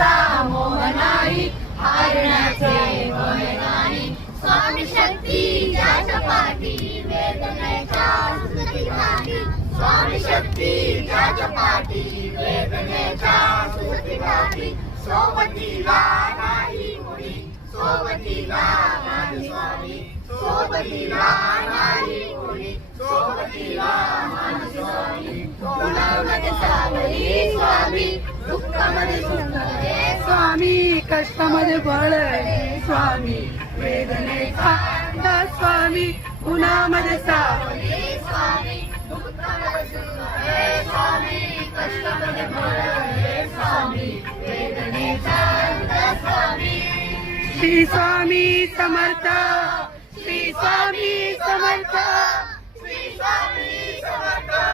दुःखाचा मोह नाही, हारण्याचे भय नाही. स्वामी शक्ती ज्याच्या पाठी, वेदनेच्या सुखीसाठी. स्वामी शक्ती ज्याच्या पाठी, वेदनेच्या सुखीसाठी. सोबतीला नाही मुळी, सोबतीला नाही स्वामी, सोबतीला नाही मुळी, सोबतीला नाही स्वामी. गुणामध्ये सावली स्वामी, दुःखामध्ये सुख रे स्वामी, कष्टामध्ये बळ रे स्वामी, वेदनेचा स्वामी. गुणामध्ये सावली स्वामी, दुःखामध्ये सुख रे स्वामी, कष्टामध्ये बळ रे स्वामी, वेदनेचा स्वामी. श्री स्वामी समर्थ, श्री स्वामी समर्थ.